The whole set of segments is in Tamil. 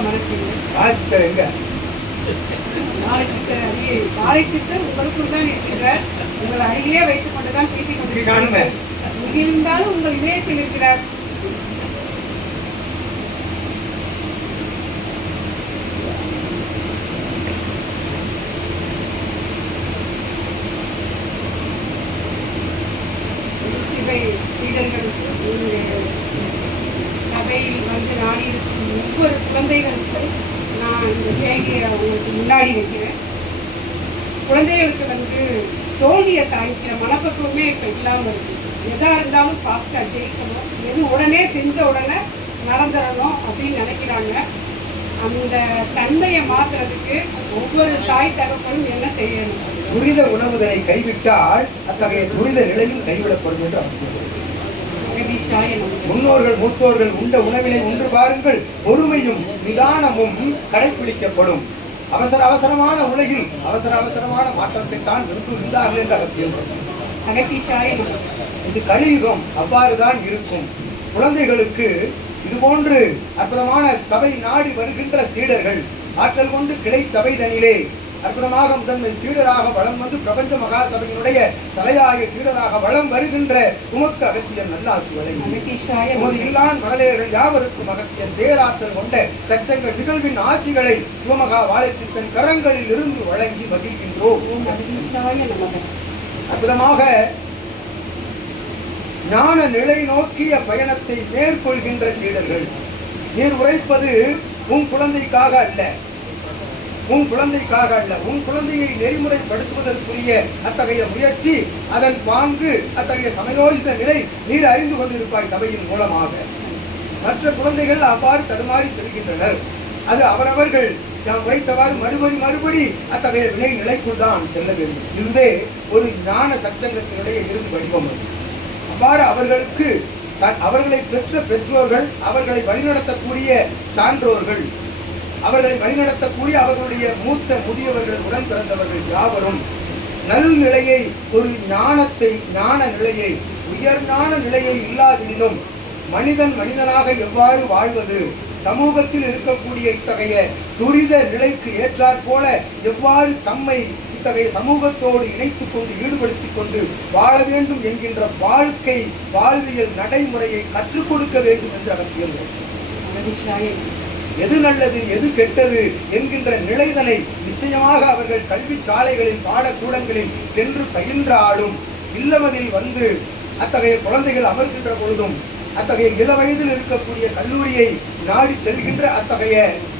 மனத்தினர் ராஜ்தர் எங்க உங்கள் அருகே வைத்துக் கொண்டுதான் பேசிக். கொண்டிருக்கிறார் இங்கிருந்தாலும் உங்கள் இதயத்தில் இருக்கிறார் சிவை சீடர்களுக்கு சபையில் வந்து நாடி இருக்கும் ஒவ்வொரு குழந்தைகளுக்கும் நான் இந்த தேங்கியை அவங்களுக்கு முன்னாடி வைக்கிறேன். குழந்தைகளுக்கு வந்து தோல்வியை தாங்கிக்கிற மனப்பக்குவமே இப்போ இல்லாமல் இருக்கு. எதா இருந்தாலும் ஃபாஸ்ட்டாக ஜெயிக்கணும். எது உடனே செஞ்ச உடனே நடந்துடணும் அப்படின்னு நினைக்கிறாங்க. அந்த தன்மையை மாற்றுறதுக்கு ஒவ்வொரு தாய் தகப்பனும் என்ன செய்யணும்? துரித உணவுதனை கைவிட்டால் அத்தகைய துரித நிலையும் கைவிடப்படும் என்று அவர் முன்னோர்கள் மூத்தோர்கள் உண்ட உணவினை உண்டு பாருங்கள் பொறுமையும் நிதானமும் கடைபிடிக்கப்படும் அவசர அவசரமான உலகில் அவசர அவசரமான மாற்றத்தை தான் விரும்புகின்றார்கள் என்று நமக இது கலியுகம் அவ்வாறுதான் இருக்கும். குழந்தைகளுக்கு இது போன்று அற்புதமான சபை நாடி வருகின்ற சீடர்கள் ஆற்றல் கொண்டு கிளை சபை தனிலே அற்புதமாக முதன்மை சீடராக வளம் வந்து பிரபஞ்ச மகா சபையினுடைய தலையாய சீடராக வளம் வருகின்ற உமக்கு அகத்தியர் நல்லாசி வழங்கி. அகத்தீஷாய உமது இல்லான் மழலையர்கள் யாவருக்கும் அகத்தியர் பேராற்றல் கொண்ட சச்சங்க நிகழ்வின் ஆசிகளை சிவமகா வாழைச்சித்தன் கரங்களில் இருந்து வழங்கி மகிழ்கின்றோம். அற்புதமாக ஞான நிலை நோக்கிய பயணத்தை மேற்கொள்கின்ற சீடர்கள். நீர் உரைப்பது உன் குழந்தைக்காக அல்ல. உன் குழந்தைக்காக அல்ல. உன் குழந்தையை நெறிமுறைப்படுத்துவதற்குரிய அத்தகைய முயற்சி அதன் பாங்கு அத்தகைய சமயோசித நிலை நீர் அறிந்து கொண்டிருப்பாய் சபையின் மூலமாக. மற்ற குழந்தைகள் அவ்வாறு தடுமாறி செல்கின்றனர். அது அவரவர்கள் நாம் உரைத்தவாறு மறுபடி மறுபடி அத்தகைய வினை நிலைக்குள் தான் செல்ல வேண்டும். இதுவே ஒரு ஞான சச்சங்கத்தினுடைய இறுதி வடிவம். அது அவ்வாறு அவர்களுக்கு அவர்களை பெற்ற பெற்றோர்கள் அவர்களை வழிநடத்தக்கூடிய சான்றோர்கள். அவர்களை வழிநடத்தக்கூடிய அவர்களுடைய மூத்த முதியவர்கள் உடன் பிறந்தவர்கள் யாவரும் நல் நிலையை ஒரு ஞானத்தை ஞான நிலையை உயர்ஞான நிலையை இல்லாவிடனும் மனிதன் மனிதனாக எவ்வாறு வாழ்வது? சமூகத்தில் இருக்கக்கூடிய இத்தகைய துரித நிலைக்கு ஏற்றாற் போல எவ்வாறு தம்மை இத்தகைய சமூகத்தோடு இணைத்துக் கொண்டு ஈடுபடுத்திக் கொண்டு வாழ வேண்டும் என்கின்ற வாழ்க்கை வாழ்வியல் நடைமுறையை கற்றுக் கொடுக்க வேண்டும் என்று அவர் நமக எது நல்லது எது கெட்டது என்கின்ற நிலைதனை நிச்சயமாக அவர்கள் கல்வி சாலைகளில் பாடக்கூடங்களில் சென்று பயின்றாலும் இல்லமதில் வந்து அத்தகைய குழந்தைகள் அமர்கின்ற பொழுதும் அத்தகைய இள வயதில் இருக்கக்கூடிய கல்லூரியை நாடி செல்கின்ற அத்தகைய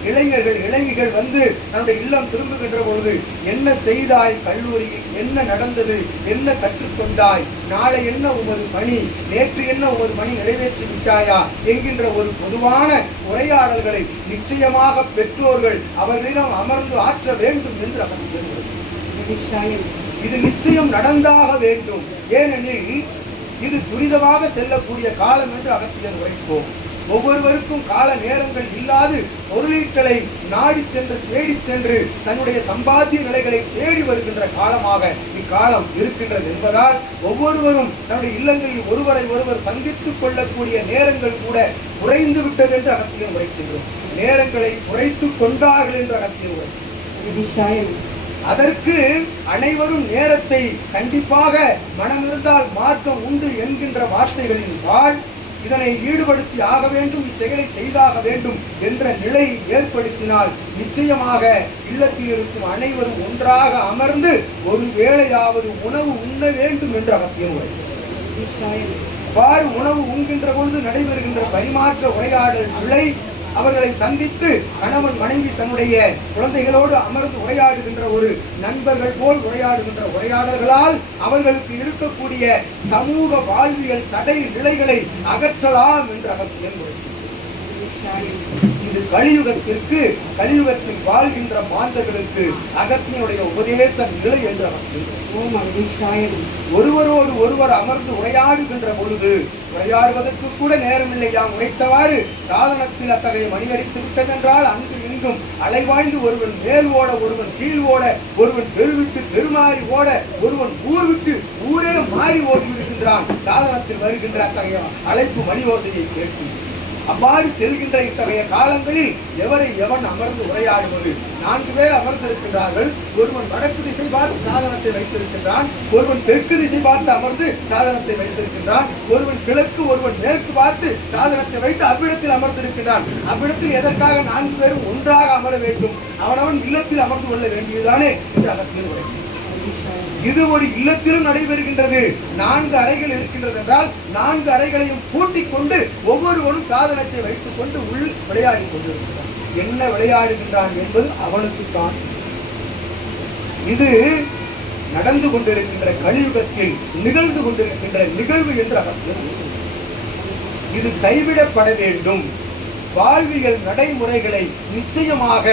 இளைஞர்கள் இளைஞர்கள் வந்து தன்னுடைய இல்லம் திரும்புகின்ற பொழுது என்ன செய்தாய் கல்லூரியில்? என்ன நடந்தது? என்ன கற்றுக்கொண்டாய்? நாளை என்ன உமது பணி? நேற்று என்ன உமது பணி நிறைவேற்றி விட்டாயா? என்கின்ற ஒரு பொதுவான உரையாடல்களை நிச்சயமாக பெற்றோர்கள் அவர்களிடம் அமர்ந்து ஆற்ற வேண்டும் என்று அவர் இது நிச்சயம் நடந்தாக வேண்டும். ஏனெனில் இது துரிதமாக செல்லக்கூடிய காலம் என்று அகத்தியர் உரைப்போம். ஒவ்வொருவருக்கும் கால நேரங்கள் இல்லாது பொருளீட்டலை நாடி சென்று தேடி சென்று தன்னுடைய சம்பாத்திய நிலைகளை தேடி வருகின்ற காலமாக இக்காலம் இருக்கின்றது என்பதால் ஒவ்வொருவரும் தன்னுடைய இல்லங்களில் ஒருவரை ஒருவர் சந்தித்துக் கொள்ளக்கூடிய நேரங்கள் கூட குறைந்து விட்டது என்று அகத்தியம் உரைக்கின்றோம். நேரங்களை குறைத்துக் கொண்டார்கள் என்று அகத்தியம் உரைக்கின்றோம். அதற்கு அனைவரும் நேரத்தை கண்டிப்பாக மனம் இருந்தால் மார்க்கம் உண்டு என்கின்ற வார்த்தைகளின் பால் இதனை ஈடுபடுத்தி ஆக வேண்டும் இச்செயலை செய்தாக வேண்டும் என்ற நிலை ஏற்படுத்தினால் நிச்சயமாக இல்லத்தில் இருக்கும் அனைவரும் ஒன்றாக அமர்ந்து ஒரு வேளையாவது உணவு உண்ண வேண்டும் என்று அவசியம் வருகிறது உணவு உண்கின்ற பொழுது நடைபெறுகின்ற பரிமாற்ற உரையாடல் நிலை அவர்களை சந்தித்து கணவன் மனைவி தன்னுடைய குழந்தைகளோடு அமர்ந்து உரையாடுகின்ற ஒரு நண்பர்கள் போல் உரையாடுகின்ற உரையாடல்களால் அவர்களுக்கு இருக்கக்கூடிய சமூக வாழ்வியல் தடை நிலைகளை அகற்றலாம் என்று அவர் செயல்படுத்தினார் இது கலியுகத்திற்கு கலியுகத்தில் வாழ்கின்ற மாந்தர்களுக்கு அகத்தினுடைய உபதேச நிலை என்று அவர் ஒருவரோடு ஒருவர் அமர்ந்து உரையாடுகின்ற பொழுது உரையாடுவதற்கு கூட நேரமில்லை யாம் உரைத்தவாறு சாதனத்தில் அத்தகைய மணி அடித்து விட்டதென்றால் அங்கு இங்கும் அலைவாய்ந்து ஒருவன் மேல் ஓட ஒருவன் கீழ் ஓட ஒருவன் பெருவிட்டு பெருமாற மாறி ஓட ஒருவன் ஊர் விட்டு ஊரே மாறி ஓடி விடுகின்றான் சாதனத்தில் வருகின்ற அத்தகைய அழைப்பு மணி ஓசையை கேட்டு அவ்வாறு செல்கின்ற இத்தகைய காலங்களில் எவரை எவன் அமர்ந்து உரையாடுவது? நான்கு பேர் அமர்ந்திருக்கின்றார்கள். ஒருவன் வடக்கு திசை பார்த்து சாதனத்தை வைத்திருக்கின்றான். ஒருவன் தெற்கு திசை பார்த்து அமர்ந்து சாதனத்தை வைத்திருக்கின்றான். ஒருவன் கிழக்கு ஒருவன் மேற்கு பார்த்து சாதனத்தை வைத்து அவ்விடத்தில் அமர்ந்திருக்கின்றான். அவ்விடத்தில் எதற்காக நான்கு பேரும் ஒன்றாக அமர வேண்டும்? அவனவன் இல்லத்தில் அமர்ந்து கொள்ள வேண்டியதுதானே? என்று அகத்தியன் உரை இது ஒரு இல்லத்திலும் நடைபெறுகின்றது. நான்கு அறைகள் இருக்கின்றது என்றால் நான்கு அறைகளையும் பூட்டிக் கொண்டு ஒவ்வொருவனும் சாதனத்தை வைத்துக் கொண்டு உள் விளையாடி கொண்டிருக்கிறான். என்ன விளையாடுகின்றான் என்பது அவனுக்கு தான் இது நடந்து கொண்டிருக்கின்ற கலியுகத்தில் நிகழ்ந்து கொண்டிருக்கின்ற நிகழ்வு என்று அகத்தியன் இது கைவிடப்பட வேண்டும். வாழ்வியல் நடைமுறைகளை நிச்சயமாக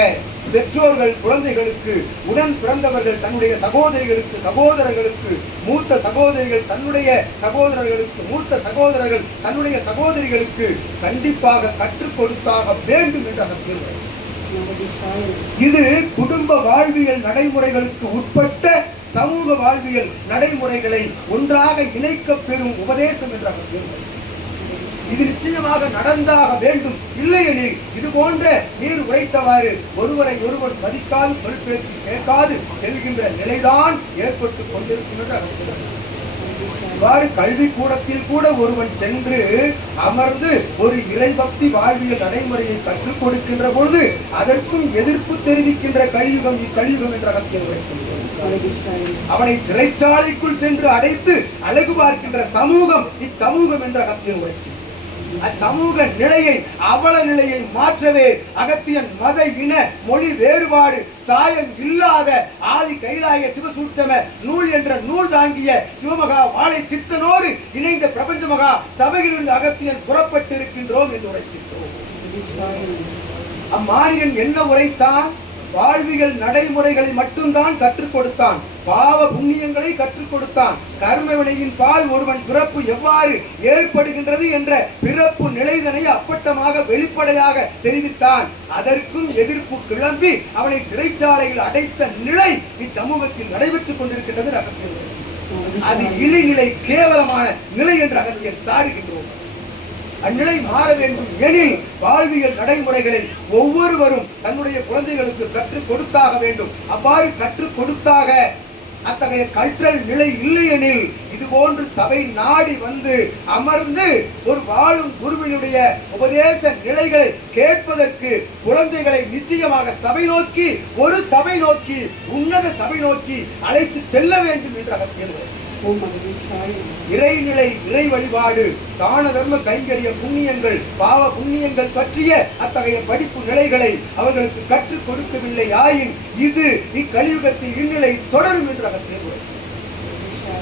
பெற்றோர்கள் குழந்தைகளுக்கு உடன் பிறந்தவர்கள் தன்னுடைய சகோதரிகளுக்கு சகோதரர்களுக்கு மூத்த சகோதரிகள் தன்னுடைய சகோதரர்களுக்கு மூத்த சகோதரர்கள் தன்னுடைய சகோதரிகளுக்கு கண்டிப்பாக கற்றுக் கொடுத்தாக வேண்டும் என்று அவர் தீர்மானம் இது குடும்ப வாழ்வியல் நடைமுறைகளுக்கு உட்பட்ட சமூக வாழ்வியல் நடைமுறைகளை ஒன்றாக இணைக்க பெறும் உபதேசம் என்று அவர் தீர்மானம் இது நிச்சயமாக நடந்தாக வேண்டும். இல்லையெனில் இது போன்ற நீர் உரைத்தவாறு ஒருவரை ஒருவர் மதிக்காது சொல் பேச்சு கேட்காது செல்கின்ற நிலைதான் ஏற்பட்டு கொண்டிருக்கின்றது இவ்வாறு கல்வி கூடத்தில் கூட ஒருவன் சென்று அமர்ந்து ஒரு இறைபக்தி வாழ்வியல் நடைமுறையை கற்றுக் கொடுக்கின்ற பொழுது அதற்கும் எதிர்ப்பு தெரிவிக்கின்ற கலியுகம் இக்கலியுகம் என்ற அகத்தியம் உரைக்கின்றது அவனை சிறைச்சாலைக்குள் சென்று அடைத்து அழகு பார்க்கின்ற சமூகம் இச்சமூகம் என்ற அகத்தியம் உரைக்கின்றது அச்சமூக நிலையை அவல நிலையை மாற்றவே அகத்தியன் மத இன மொழி வேறுபாடு சாயம் இல்லாத ஆதி கைலாய சிவசூட்சம நூல் என்ற நூல் தாங்கிய சிவமகா வாழை சித்தனோடு இணைந்த பிரபஞ்ச மகா சபையிலிருந்து அகத்தியன் புறப்பட்டு இருக்கின்றோம் என்று உரைக்கின்றோம். அம்மானியன் என்ன உரைத்தான்? வாழ்வியல் நடைமுறைகளை மட்டும்தான் கற்றுக் கொடுத்தான். பாவ புண்ணியங்களை கற்றுக் கொடுத்தான். கர்ம வினையின் பால் ஒருவன் பிறப்பு எவ்வாறு ஏற்படுகின்றது என்ற பிறப்பு நிலைதனை அப்பட்டமாக வெளிப்படையாக தெரிவித்தான். அதற்கும் எதிர்ப்பு கிளம்பி அவனை சிறைச்சாலையில் அடைத்த நிலை இச்சமூகத்தில் நடைபெற்றுக் கொண்டிருக்கின்றது அகத்தியர் அது இழிநிலை கேவலமான நிலை என்று அகத்தியர் சாடுகின்றோம் அந்நிலை மாற வேண்டும் எனில் வாழ்வியல் நடைமுறைகளை ஒவ்வொருவரும் தன்னுடைய குழந்தைகளுக்கு கற்றுக் கொடுத்தாக வேண்டும். அவ்வாறு கற்றுக் கொடுத்தாக அத்தகைய கற்றல் நிலை இல்லையெனில் இது போன்று சபை நாடி வந்து அமர்ந்து ஒரு வாழும் குருவினுடைய உபதேச நிலைகளை கேட்பதற்கு குழந்தைகளை நிச்சயமாக சபை நோக்கி ஒரு சபை நோக்கி உன்னத சபை நோக்கி அழைத்து செல்ல வேண்டும் என்று அகத்தியல் இறைநிலை இறை வழிபாடு தான தர்ம கைங்கரிய புண்ணியங்கள் பாவ புண்ணியங்கள் பற்றிய அத்தகைய படிப்பு நிலைகளை அவர்களுக்கு கற்றுக் கொடுக்கவில்லை ஆயின் இது இக்கலியுகத்தில் இந்நிலை தொடரும் என்று அகத்தியர்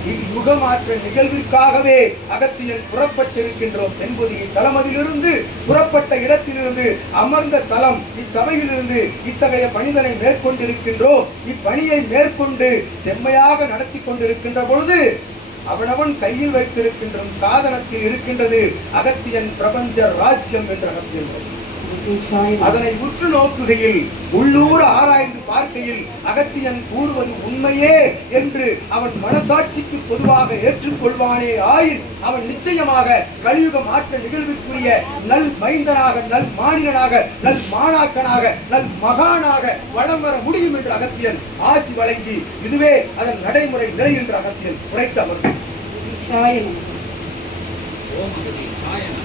இது நிகழ்விற்காகவே அகத்தியன் புறப்பட்டிருக்கின்றோம் என்பது இத்தலமதிலிருந்து புறப்பட்ட இடத்திலிருந்து அமர்ந்த தலம் இச்சபையிலிருந்து இத்தகைய பணிதனை மேற்கொண்டிருக்கின்றோம். இப்பணியை மேற்கொண்டு செம்மையாக நடத்தி கொண்டிருக்கின்ற பொழுது அவனவன் கையில் வைத்திருக்கின்ற சாதனத்தில் இருக்கின்றது அகத்தியன் பிரபஞ்ச ராஜ்யம் என்று அகத்தியன் அதனை உற்று நோக்குகையில் உள்ளூர் ஆராய்ந்து பார்க்கையில் அகத்தியன் கூறுவது உண்மையே என்று அவன் மனசாட்சிக்கு பொதுவாக ஏற்றுக்கொள்வானே ஆயின் அவன் நிச்சயமாக கலியுக மாற்ற நிகழ்விற்குரிய நல் மைந்தனாக நல் மாநிலனாக நல் மாணாக்கனாக நல் மகானாக வளம் வர முடியும் என்று அகத்தியன் ஆசி வழங்கி இதுவே அதன் நடைமுறை நிலை என்று அகத்தியன் உரைத்து அமர்ந்தார் சாயம் ஓம் சக்தி சாயன